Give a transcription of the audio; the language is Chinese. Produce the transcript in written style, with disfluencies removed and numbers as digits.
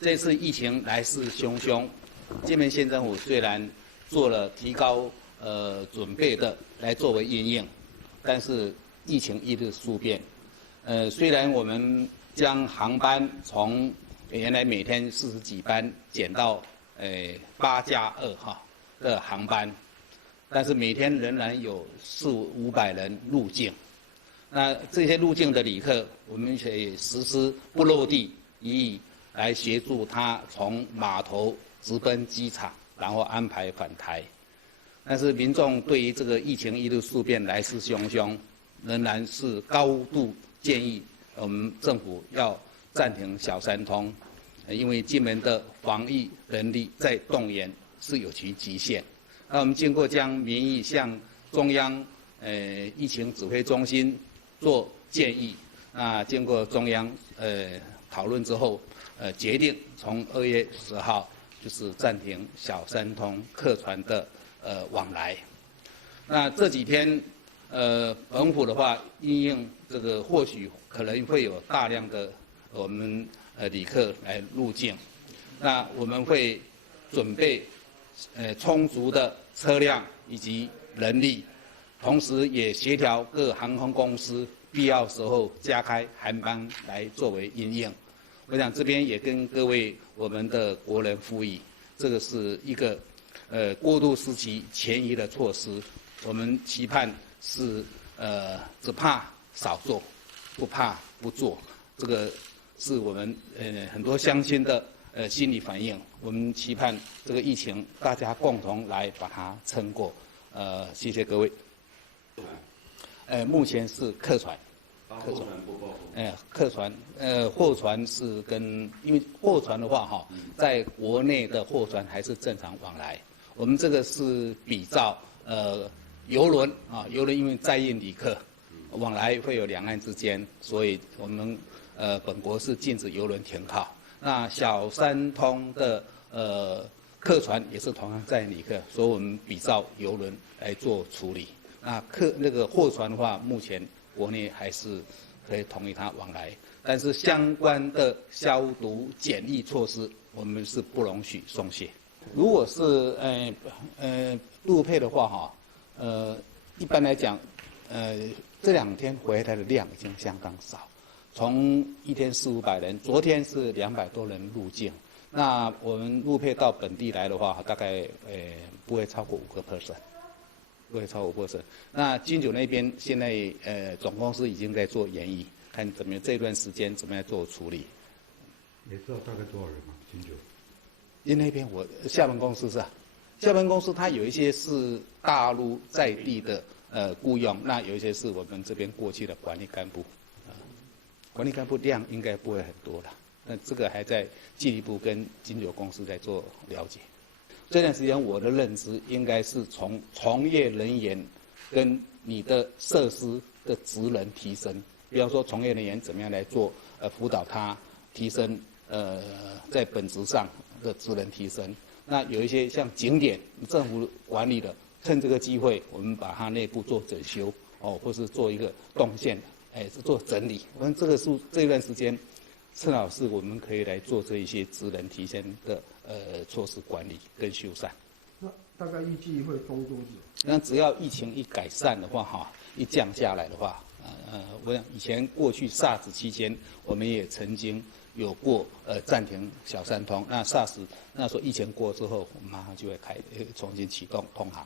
这次疫情来势汹汹，金门县政府虽然做了提高准备的来作为因应，但是疫情一日数变。虽然我们将航班从原来每天40几班减到8+2的航班，但是每天仍然有400-500人入境。那这些入境的旅客，我们也实施不落地予以来协助他从码头直奔机场，然后安排返台。但是民众对于这个疫情一日数变来势汹汹，仍然是高度建议我们政府要暂停小三通，因为金门的防疫能力在动员是有其极限。那我们经过将民意向中央疫情指挥中心做建议，那经过中央讨论之后，决定从2月10号就是暂停小三通客船的往来。那这几天本府的话，因应这个或许可能会有大量的我们旅客来入境，那我们会准备充足的车辆以及人力，同时也协调各航空公司必要时候加开航班来作为因应。我想这边也跟各位我们的国人呼吁，这个是一个过渡时期前移的措施，我们期盼是只怕少做，不怕不做，这个是我们很多乡亲的心理反应。我们期盼这个疫情大家共同来把它撑过。谢谢各位。目前是客船。客船不够。客船，货船是因为货船的话在国内的货船还是正常往来。我们这个是比照邮轮邮轮因为载运旅客往来会有两岸之间，所以我们本国是禁止邮轮停靠。那小三通的客船也是同样载运旅客，所以我们比照邮轮来做处理。那个货船的话，目前国内还是可以同意它往来，但是相关的消毒检疫措施，我们是不容许松懈。如果是陆配的话一般来讲，这2天回来的量已经相当少，从一天400-500人，昨天是200多人入境。那我们陆配到本地来的话，大概不会超过5%，不会超过5%。那金九那边现在总公司已经在做研议，看怎么这段时间怎么样做处理。也知道大概多少人吗？金九？因为那边我厦门公司是厦门公司，它有一些是大陆在地的雇用，那有一些是我们这边过去的管理干部，管理干部量应该不会很多了。那这个还在进一步跟金九公司在做了解。这段时间我的认知应该是从从业人员跟你的设施的职能提升，比方说从业人员怎么样来做辅导他提升在本质上的职能提升。那有一些像景点政府管理的，趁这个机会我们把它内部做整修或是做一个动线做整理。我们这个是这段时间陈老师我们可以来做这一些职能提升的措施管理跟修缮。那大概预计会封多久？那只要疫情一改善的话一降下来的话，我想以前过去 SARS 期间我们也曾经有过暂停小三通，那 SARS 那时候疫情过之后，我们马上就会重新启动通航。